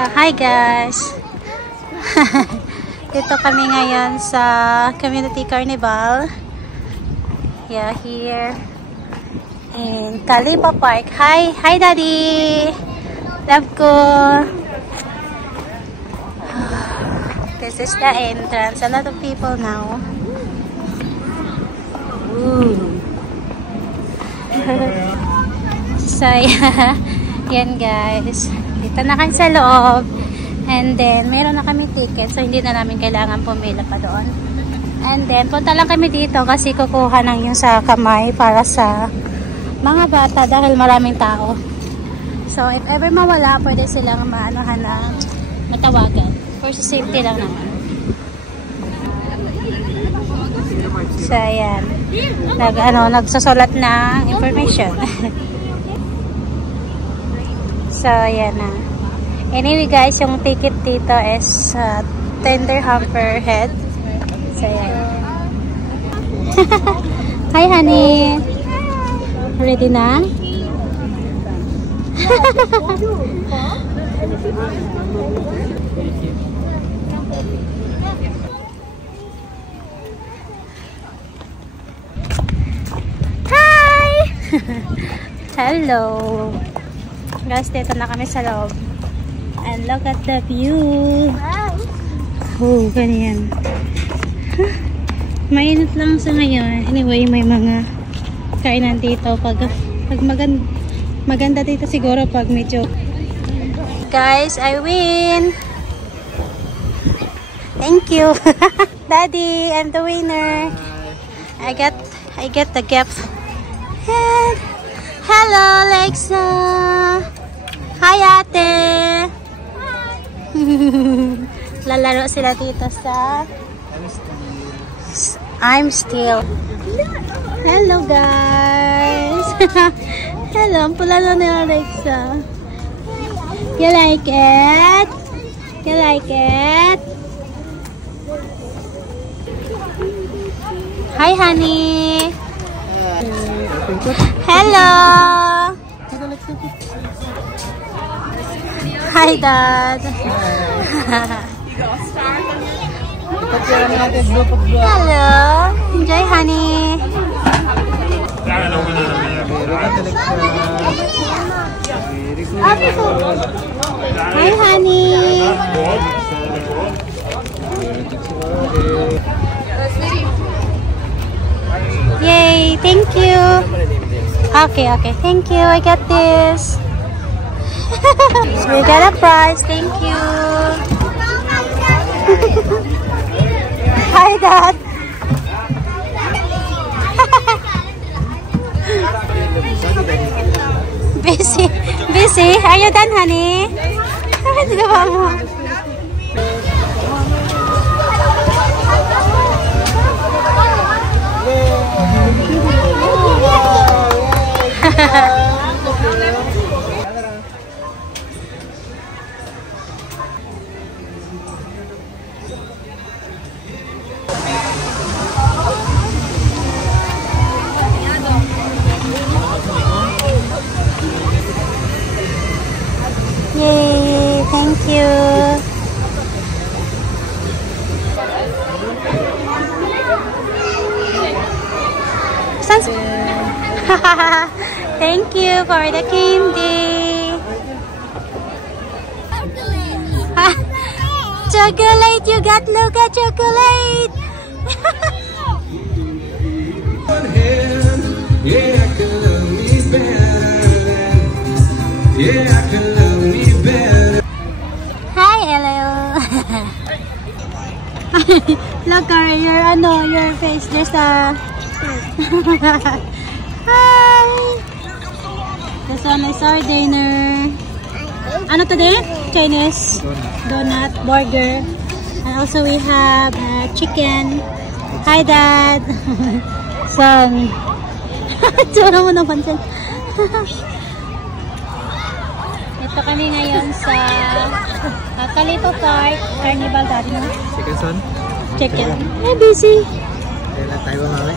Hi guys! Dito kami ngayon sa Community Carnival. Yeah, here in Kalipa Park. Hi! Hi Daddy! Love ko! This is the entrance. A lot of people now. Ooh. So yeah, yan guys. Dito na kami sa loob. And then, meron na kami ticket. So, hindi na namin kailangan pumila pa doon. And then, punta lang kami dito kasi kukuha ng yung sa kamay para sa mga bata dahil maraming tao. So, if ever mawala, pwede silang maanuhan na matawagan. For safety lang naman. So, ayan. Nagsusulat ng information. So, ayan na. Anyway guys, yung ticket dito is 10 dirham per head. So, ayan. Hi honey! Ready na? Hi! Hello! Guys, dito na kami sa loob. And look at the view. Oh, ganyan. Mainit lang sa ngayon. Anyway, may mga kainan dito. Pag maganda dito siguro pag medyo. Guys, I win! Thank you! Daddy, I'm the winner. I get the gift. And hello, Lexa! Hi, ate! Lalaro sila dito sa I'm Still. Hello, guys! Hello, ang pula na ni Alexa. You like it? You like it? Hi, honey! Hello! Hi, Dad! Hello! Enjoy, honey! Hi, honey! Yay! Thank you! Okay, thank you. I got this. So we got a prize. Thank you. Hi, Dad. Busy. Are you done, honey? Gawa mo. Yay, thank you. Thank you for the candy. Chocolate, you got Luca chocolate. Yeah, I can love me better. Yeah, I can love me better. Hi, hello. Look, your face. There's a. Hi. This one is our dinner. Ano today? Chinese donut burger. And also we have chicken. Hi, Dad. Son. Tsura mo ng pansin. Ito kami ngayon sa Kalipa Park Carnival, Daddy. Chicken, son? Chicken. Hey, busy. Kailan tayo mamali?